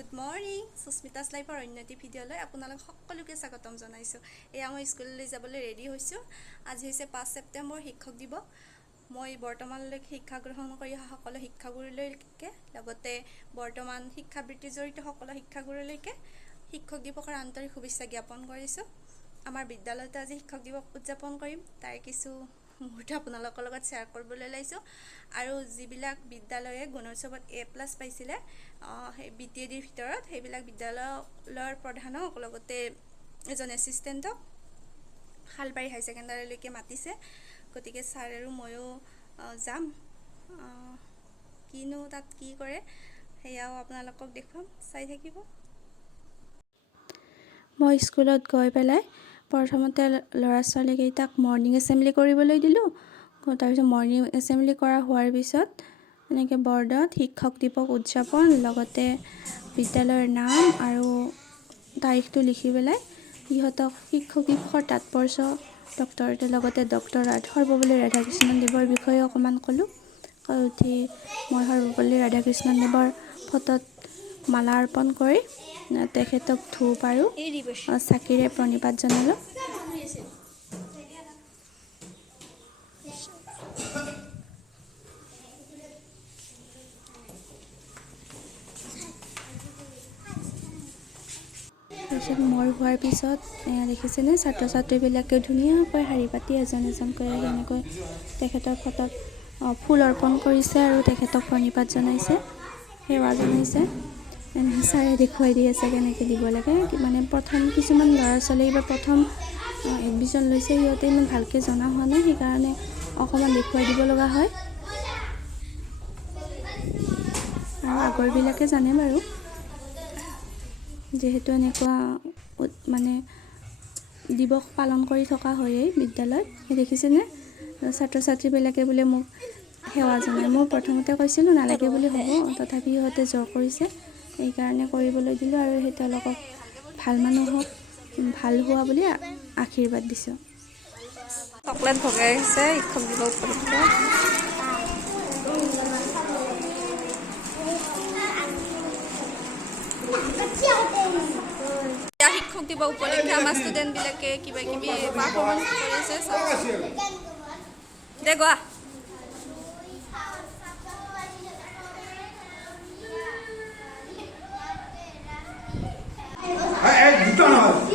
Good morning সুস্মিতাছ লাইফৰ অন্যটি ভিডিঅ'লৈ আপোনালোক সকলোকে স্বাগতম জনাইছোঁ। এয়া মই স্কুললৈ যাবলৈ ৰেডি হৈছোঁ। আজি হৈছে 5 ছেপ্টেম্বৰ শিক্ষক দিৱস। মই বৰ্তমানলৈকে শিক্ষা গ্ৰহণ কৰি অহা সকলো শিক্ষাগুৰুলৈকে লগতে বৰ্তমান শিক্ষাবৃত্তি জড়িত সকলো শিক্ষাগুৰুলৈকে শিক্ষক দিৱসৰ আন্তৰিক শুভেচ্ছা জ্ঞাপন কৰিছোঁ। আমাৰ বিদ্যালয়তে আজি শিক্ষক দিৱস উদযাপন কৰিম, তাৰ কিছু মুহূৰ্ত আপোনালোকৰ লগত শ্বেয়াৰ কৰিবলৈ ওলাইছোঁ। আৰু যিবিলাক বিদ্যালয়ে গুণোৎসৱত A+ পাইছিলে সেই BTEDৰ ভিতৰত সেইবিলাক বিদ্যালয়ৰ প্ৰধানক লগতে এজন এছিষ্টেণ্টক শালবাৰী হাই ছেকেণ্ডাৰীলৈকে মাতিছে। গতিকে ছাৰ আৰু ময়ো যাম, কিনো তাত কি কৰে সেয়াও আপোনালোকক দেখুৱাম, চাই থাকিব। মই স্কুলত গৈ পেলাই প্ৰথমতে ল'ৰা ছোৱালীকেইটাক মৰ্ণিং এছেম্বলি কৰিবলৈ দিলোঁ। তাৰপিছত মৰ্ণিং এছেম্বলি কৰা হোৱাৰ পিছত এনেকৈ বৰ্ডত শিক্ষক দিৱস উদযাপন লগতে বিদ্যালয়ৰ নাম আৰু তাৰিখটো লিখি পেলাই সিহঁতক শিক্ষক দিৱসৰ তাৎপৰ্য লগতে ডক্টৰ সৰ্বপল্লী ৰাধাকৃষ্ণন দেৱৰ বিষয়ে অকণমান ক'লোঁ। কৈ উঠি মই সৰ্বপল্লী ৰাধাকৃষ্ণন দেৱৰ ফটোত মালা অৰ্পণ কৰি তেখেতক ধূপ আৰু চাকিৰে প্ৰণিপাত জনালোঁ। তাৰপিছত মই হোৱাৰ পিছত দেখিছেনে ছাত্ৰ ছাত্ৰীবিলাকে ধুনীয়াকৈ শাৰী পাতি এজন এজনকৈ এনেকৈ তেখেতৰ ফটোত ফুল অৰ্পণ কৰিছে আৰু তেখেতক প্ৰণিপাত জনাইছে, সেৱা জনাইছে। ছাৰে দেখুৱাই দি আছে কেনেকৈ দিব লাগে। মানে প্ৰথম কিছুমান ল'ৰা ছোৱালী বা প্ৰথম এডমিশ্যন লৈছে, সিহঁতে ইমান ভালকৈ জনা হোৱা নাই, সেইকাৰণে অকণমান দেখুৱাই দিব লগা হয়। আৰু আগৰবিলাকে জানে বাৰু, যিহেতু এনেকুৱা মানে দিৱস পালন কৰি থকা হয়েই বিদ্যালয়ত। দেখিছেনে ছাত্ৰ ছাত্ৰীবিলাকে বোলে মোক সেৱা জনায়। মই প্ৰথমতে কৈছিলোঁ নালাগে বুলি হ'ব, তথাপি সিহঁতে জোৰ কৰিছে, সেইকাৰণে কৰিবলৈ দিলোঁ আৰু সেই তেওঁলোকক ভাল মানুহ হওক, ভাল হোৱা বুলি আশীৰ্বাদ দিছোঁ। চকলেট ভগাই আছে শিক্ষক দিৱস উপলক্ষে। শিক্ষক দিৱস উপলক্ষে আমাৰ ষ্টুডেণ্টবিলাকে কিবা কিবি পাৰফৰ্মেঞ্চ কৰিছে। দে গোৱা।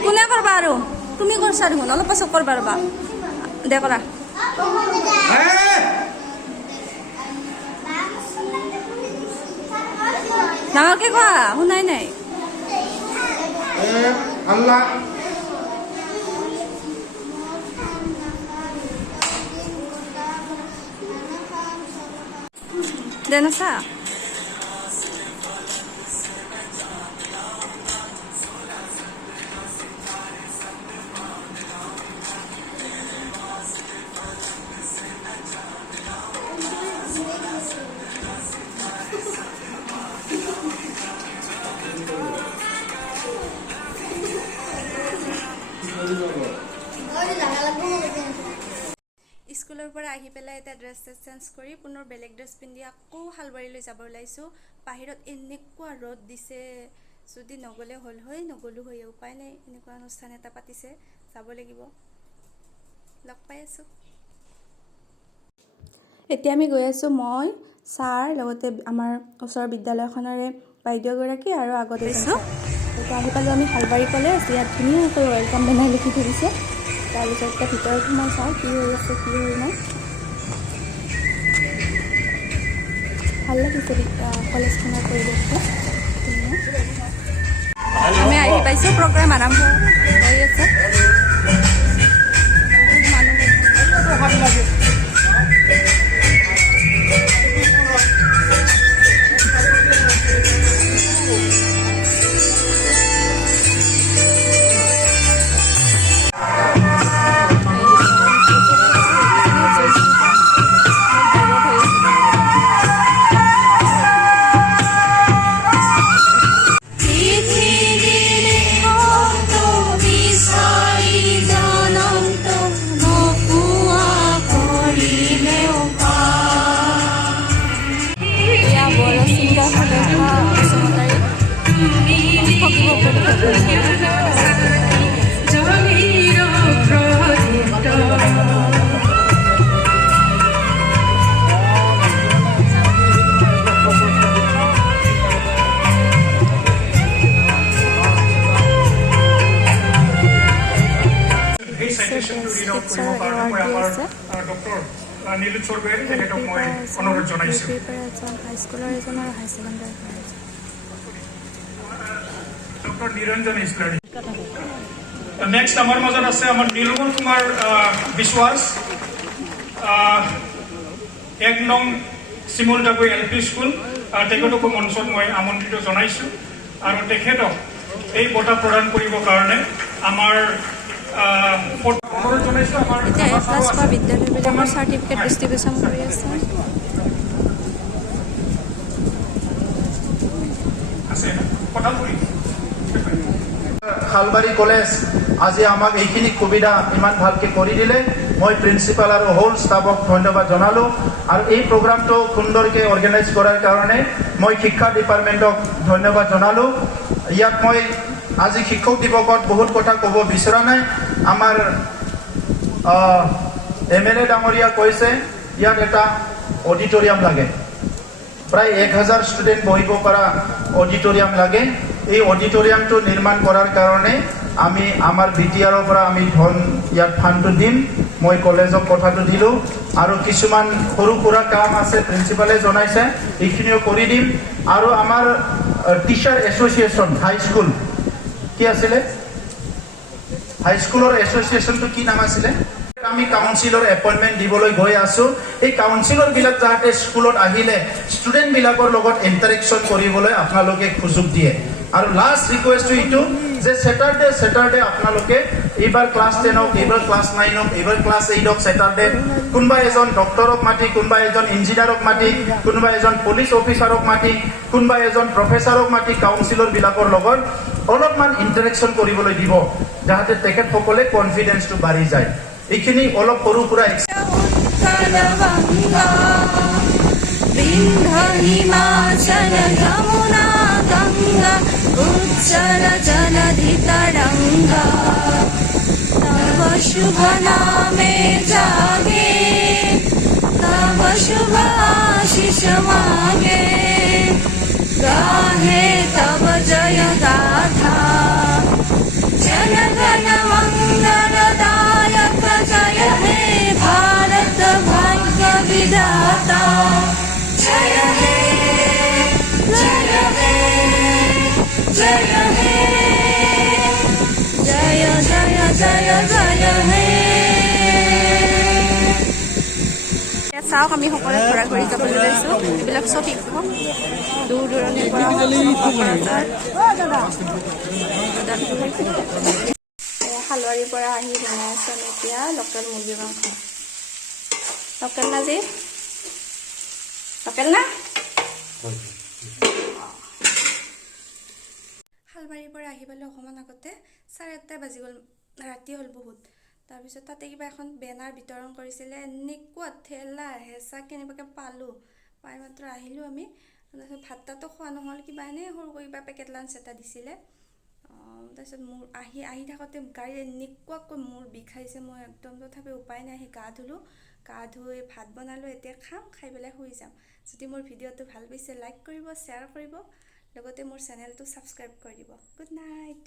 কোনে কৰবা আৰু তুমি কৰছা দেখোন, অলপ পাছত কৰবা ৰবা। দে কৰা ডাঙৰকে কোৱা, শুনাই নাই। দে নাচা। স্কুলৰ পৰা আহি পেলাই এতিয়া ড্ৰেছ চেঞ্জ কৰি পুনৰ বেলেগ ড্ৰেছ পিন্ধি আকৌ শালবাৰীলৈ যাব ওলাইছোঁ। বাহিৰত এনেকুৱা ৰ'দ দিছে, যদি নগ'লে হ'ল হয়, নগ'লো হয়, উপায় নাই। এনেকুৱা অনুষ্ঠান এটা পাতিছে, যাব লাগিব। লগ পাই আছোঁ। এতিয়া আমি গৈ আছোঁ, মই ছাৰ লগতে আমাৰ ওচৰৰ বিদ্যালয়খনৰে বাইদেউগৰাকী আৰু আগত আছোঁ। এতিয়া আহি পালোঁ আমি শালবাৰী কলেজ। ইয়াত ধুনীয়াকৈ ৱেলকাম বেনাৰ লিখি থৈ দিছে। তাৰপিছত এতিয়া ভিতৰত সোমাই চাওঁ কি হৈ আছে কি হৈ নাই। ভাল লাগিছে কলেজখনৰ পৰিৱেশটো। আমি আহি পাইছোঁ, প্ৰগ্ৰাম আৰম্ভ হৈ আছে। Side ডক্টৰ নীলোৎসৰ গোহাঁই তেখেতক মই অনুৰোধ জনাইছোঁ। হাইস্কুলৰ এজন আৰু high secondary doctor Niranjan Islary. Next আমাৰ মাজত আছে আমাৰ নীলমল কুমাৰ বিশ্বাস, 1 নং চিমুলটাগুৰি LP স্কুল। তেখেতকো মঞ্চত মই আমন্ত্ৰিত জনাইছোঁ আৰু তেখেতক এই বঁটা প্ৰদান কৰিবৰ কাৰণে আমাৰ অনুৰোধ জনাইছোঁ। আমাৰ বিদ্যালয়বিলাকৰ চাৰ্টিফিকেট ডিষ্ট্ৰিবিউশ্যন কৰি আছে। খালবাৰী কলেজ আজি আমাক এইখিনি সুবিধা ইমান ভালকৈ কৰি দিলে। মই প্ৰিন্সিপাল আৰু হোল ষ্টাফক ধন্যবাদ জনালোঁ আৰু এই প্ৰগ্ৰামটো সুন্দৰকৈ অৰ্গেনাইজ কৰাৰ কাৰণে মই শিক্ষা ডিপাৰ্টমেণ্টক ধন্যবাদ জনালোঁ। ইয়াত মই আজি শিক্ষক দিৱসত বহুত কথা ক'ব বিচৰা নাই। আমাৰ MLA ডাঙৰীয়া কৈছে ইয়াত এটা অডিটৰিয়াম লাগে, প্ৰায় 1000 ষ্টুডেণ্ট বহিব পৰা অডিটৰিয়াম লাগে। এই অডিটৰিয়ামটো নিৰ্মাণ কৰাৰ কাৰণে আমি আমাৰ BTRৰ পৰা আমি ধন ইয়াত ফাণ্ডটো দিম। মই কলেজক কথাটো দিলোঁ আৰু কিছুমান সৰু সুৰা কাম আছে প্ৰিন্সিপালে জনাইছে, এইখিনিও কৰি দিম। আৰু আমাৰ টিচাৰ এছ'চিয়েশ্যন হাইস্কুল কি আছিলে, হাইস্কুলৰ এছ'চিয়েশ্যনটো কি নাম আছিলে, আমি কাউন্সিলৰ এপইণ্টমেণ্ট দিবলৈ গৈ আছোঁ। এই কাউন্সিলৰবিলাক যাতে স্কুলত আহিলে ষ্টুডেণ্টবিলাকৰ লগত ইণ্টাৰেকশ্যন কৰিবলৈ আপোনালোকে সুযোগ দিয়ে। আৰু লাষ্ট ৰিকুৱেষ্টটো এইটো যে ছেটাৰডে আপোনালোকে এইবাৰ ক্লাছ 10 হওক, এইবাৰ ক্লাছ 9 হওক, এইবাৰ ক্লাছ 8 হওক, ছেটাৰডে কোনোবা এজন ডক্টৰক মাতি, কোনোবা এজন ইঞ্জিনিয়াৰক মাতি, কোনোবা এজন পুলিচ অফিচাৰক মাতি, কোনোবা এজন প্ৰফেচাৰক মাতি কাউন্সিলৰবিলাকৰ লগত অলপমান ইণ্টাৰেকশ্যন কৰিবলৈ দিব, যাতে তেখেতসকলে কনফিডেন্সটো বাঢ়ি যায়। এইখিনি অলপ সৰু সুৰা हिमाचल यमुना गंगा उज्जल जलधि तरंगा तव शुभ नामे जागे तव शुभ आशीष मागे गाहे तव जय गाथा जन गण मंगलदायक जय हे भारत भाग्य विधाता जय हे जय हे जय हे जय जय जय जय हे। চাওক আমি সকলোৱে ঘূৰা ঘূৰি যাবলৈ লৈছোঁ। এইবিলাক চব শিক্ষক দূৰ দূৰণিৰ পৰা হালৱাৰীৰ পৰা আহি বনাই আছোঁ আমি এতিয়া লোকেল মুৰ্গী মাংস। লোকেল নাজি লোকেল না হালবাৰীৰ পৰা আহিবলৈ অকণমান আগতে 8:30 বাজি গ'ল, ৰাতি হ'ল বহুত। তাৰপিছত তাতে কিবা এখন বেনাৰ বিতৰণ কৰিছিলে, এনেকুৱা ঠেলা হেঁচা কেনেবাকৈ পালোঁ, পাই মাত্ৰ আহিলোঁ আমি। তাৰপিছত ভাত তাতো খোৱা নহ'ল, কিবা এনেই সৰুকৈ কিবা পেকেট লাঞ্চ এটা দিছিলে। তাৰপিছত মোৰ আহি থাকোঁতে গাড়ী এনেকুৱাকৈ মূৰ বিষাইছে, মই একদম তথাপি উপায় নাই আহি গা ধুলোঁ, গা ধুই ভাত বনালোঁ। এতিয়া খাম, খাই পেলাই শুই যাম। যদি মোৰ ভিডিঅ'টো ভাল পাইছে লাইক কৰিব, শ্বেয়াৰ কৰিব, লগতে মোৰ চেনেলটো ছাবস্ক্ৰাইব কৰি দিব। Good night.